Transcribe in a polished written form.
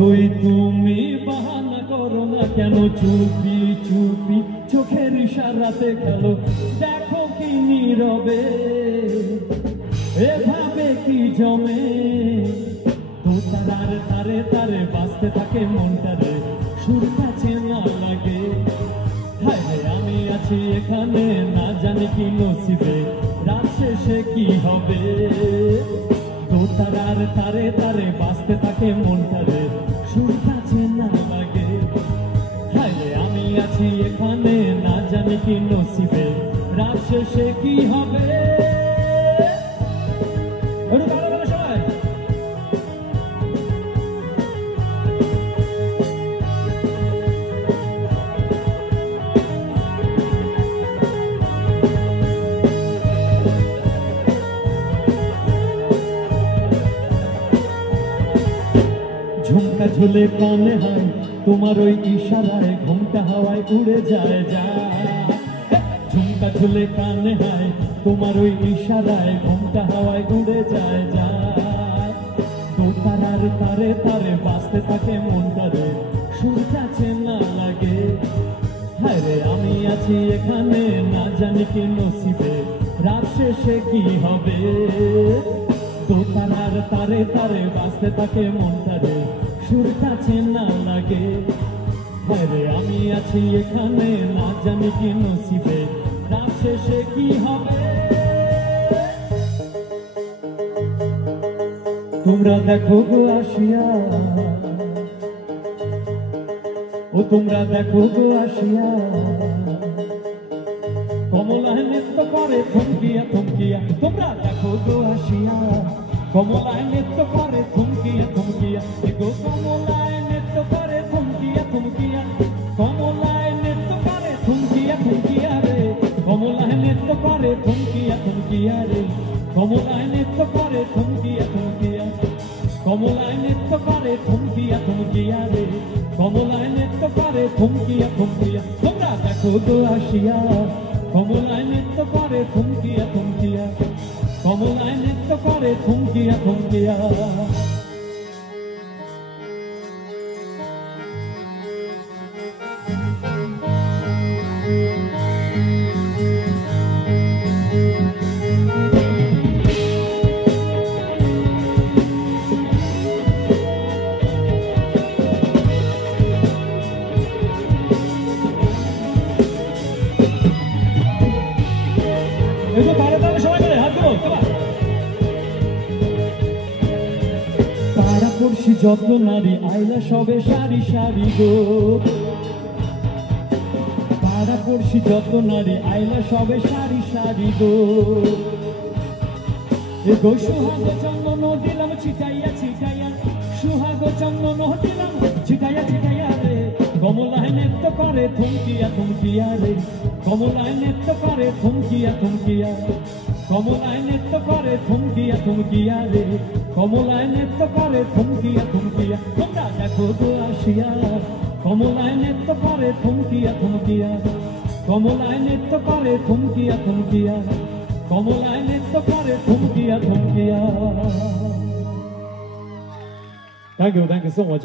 যতই তুমি বাহানা করো না কেন, চুপি চুপি চোখের ইশারাতে খেলো, দেখো কি নীরবে এভাবে কি জমে। তো তারার তারে তারে বাঁচতে থাকে মনটারে, সুর কাছে না লাগে। হায় রে আমি আছি এখানে, না জানি কি নসিবে রাত শেষে কি হবে। তো তারার তারে তারে বাঁচতে থাকে মনটারে, সুর কাছে না লাগে। হায় রে আমি আছি এখানে, না জানি কি নসিবে রাত শেষে কি হবে। ঝুমকা ঝুলে কানে হয় তোমার ওই ইশারায়, ঘুমটা হাওয়ায় উড়ে যায় যায়। ঝুমকা ঝুলে কানে হয় তোমার ওই ইশারায়, ঘুমটা হাওয়ায় উড়ে যায় যায়। তো তারার তারে তারে বাঁচতে থাকে মনটারে, সুর কাছে না লাগে। হায় রে আমি আছি এখানে, না জানি কি নসিবে রাত শেষে কি হবে। তো তারার তারে তারে বাঁচতে থাকে মনটারে, সুর কাছে না লাগে। হায় রে আমি আছি এখানে, না জানি কি নসিবে রাত শেষে কি হবে। তোমরা দেখো গো আসিয়া, ও তোমরা দেখো গো আসিয়া, কমলায় নৃত্য করে থমকিয়া থমকিয়া। তোমরা দেখো গো আসিয়া, কমলায় নৃত্য করে থমকিয়া থমকিয়া। গো কমলায় নৃত্য করে থমকিয়া থমকিয়া, কমলায় নৃত্য করে থমকিয়া থমকিয়া রে। কমলায় নৃত্য করে থমকিয়া থমকিয়া রে, কমলায় নৃত্য করে থমকিয়া থমকিয়া। কমলায় নৃত্য করে থমকিয়া থমকিয়া রে, কমলায় নৃত্য করে থমকিয়া থমকিয়া। তোমরা দেখো গো আসিয়া, কমলায় নৃত্য করে থমকিয়া থমকিয়া, কমলায় নৃত্য করে থমকিয়া থমকিয়া। পাড়াপড়শি যত নারী আইলা সবে সারি সারি গো, পাড়াপড়শি যত নারী আইলা সবে সারি সারি গো। এ গো সুহাগ চন্দন দিলাম ছিটাইয়া ছিটাইয়া, সুহাগ চন্দন দিলাম ছিটাইয়া ছিটাইয়া রে। কমলায় নৃত্য করে থমকিয়া থমকিয়া রে, কমলায় নৃত্য করে থমকিয়া থমকিয়া। কমলায় নৃত্য করে থমকিয়া থমকিয়া রে, কমলায় নৃত্য করে থমকিয়া থমকিয়া। তোমরা দেখো গো আসিয়া, কমলায় নৃত্য করে থমকিয়া থমকিয়া, কমলায় নৃত্য করে থমকিয়া থমকিয়া, কমলায় নৃত্য করে থমকিয়া থমকিয়া। Thank you so much.